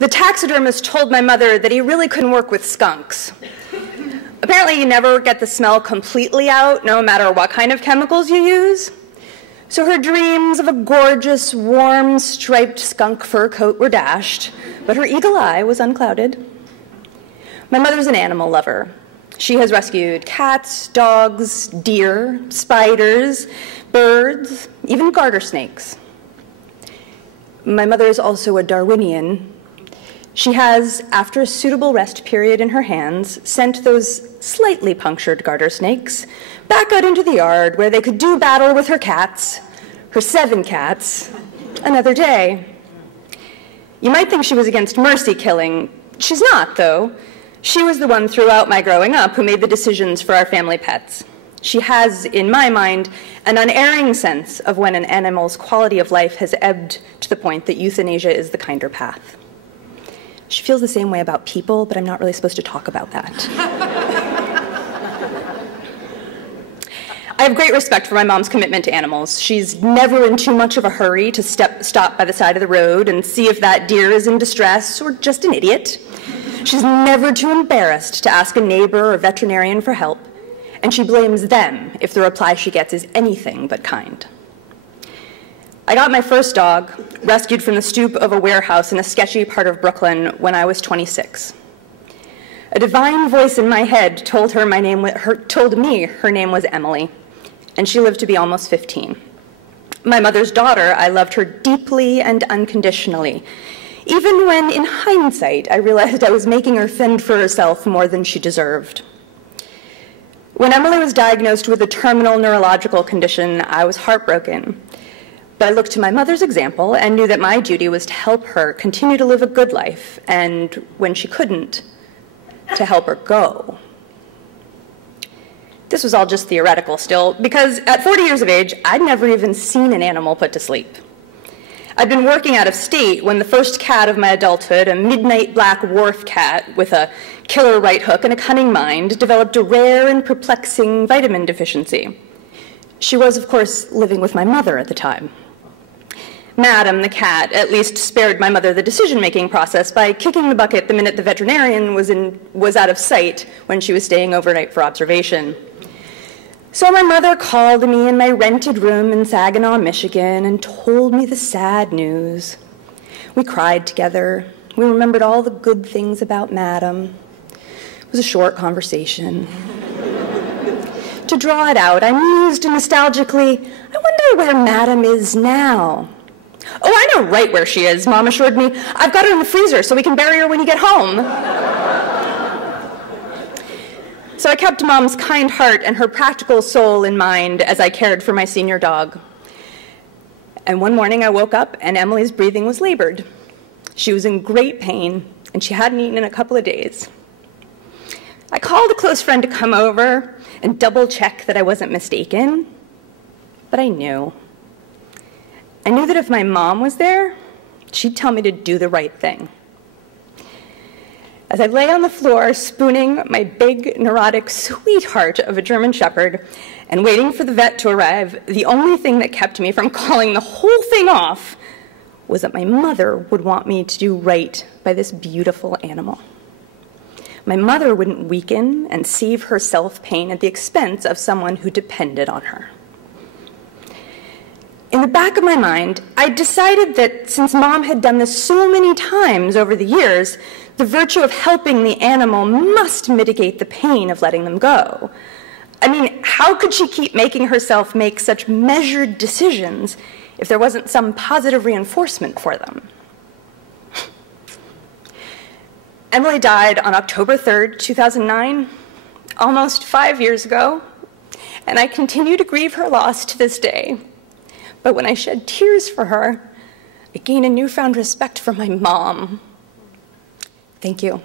The taxidermist told my mother that he really couldn't work with skunks. Apparently, you never get the smell completely out, no matter what kind of chemicals you use. So her dreams of a gorgeous, warm, striped skunk fur coat were dashed, but her eagle eye was unclouded. My mother's an animal lover. She has rescued cats, dogs, deer, spiders, birds, even garter snakes. My mother is also a Darwinian. She has, after a suitable rest period in her hands, sent those slightly punctured garter snakes back out into the yard where they could do battle with her cats, her 7 cats, another day. You might think she was against mercy killing. She's not, though. She was the one throughout my growing up who made the decisions for our family pets. She has, in my mind, an unerring sense of when an animal's quality of life has ebbed to the point that euthanasia is the kinder path. She feels the same way about people, but I'm not really supposed to talk about that. I have great respect for my mom's commitment to animals. She's never in too much of a hurry to stop by the side of the road and see if that deer is in distress or just an idiot. She's never too embarrassed to ask a neighbor or veterinarian for help, and she blames them if the reply she gets is anything but kind. I got my first dog, rescued from the stoop of a warehouse in a sketchy part of Brooklyn when I was 26. A divine voice in my head told me her name was Emily, and she lived to be almost 15. My mother's daughter, I loved her deeply and unconditionally, even when, in hindsight, I realized I was making her fend for herself more than she deserved. When Emily was diagnosed with a terminal neurological condition, I was heartbroken. But I looked to my mother's example and knew that my duty was to help her continue to live a good life, and when she couldn't, to help her go. This was all just theoretical still, because at 40 years of age, I'd never even seen an animal put to sleep. I'd been working out of state when the first cat of my adulthood, a midnight black wharf cat with a killer right hook and a cunning mind, developed a rare and perplexing vitamin deficiency. She was, of course, living with my mother at the time. Madam, the cat, at least spared my mother the decision-making process by kicking the bucket the minute the veterinarian was out of sight when she was staying overnight for observation. So my mother called me in my rented room in Saginaw, Michigan, and told me the sad news. We cried together. We remembered all the good things about Madam. It was a short conversation. To draw it out, I mused nostalgically, I wonder where Madam is now. Oh, I know right where she is, Mom assured me. I've got her in the freezer so we can bury her when you get home. So I kept Mom's kind heart and her practical soul in mind as I cared for my senior dog. And one morning I woke up and Emily's breathing was labored. She was in great pain and she hadn't eaten in a couple of days. I called a close friend to come over and double check that I wasn't mistaken, but I knew. I knew that if my mom was there, she'd tell me to do the right thing. As I lay on the floor, spooning my big, neurotic sweetheart of a German Shepherd and waiting for the vet to arrive, the only thing that kept me from calling the whole thing off was that my mother would want me to do right by this beautiful animal. My mother wouldn't weaken and save herself pain at the expense of someone who depended on her. In the back of my mind, I decided that since Mom had done this so many times over the years, the virtue of helping the animal must mitigate the pain of letting them go. I mean, how could she keep making herself make such measured decisions if there wasn't some positive reinforcement for them? Emily died on October 3rd, 2009, almost 5 years ago, and I continue to grieve her loss to this day. But when I shed tears for her, I gain a newfound respect for my mom. Thank you.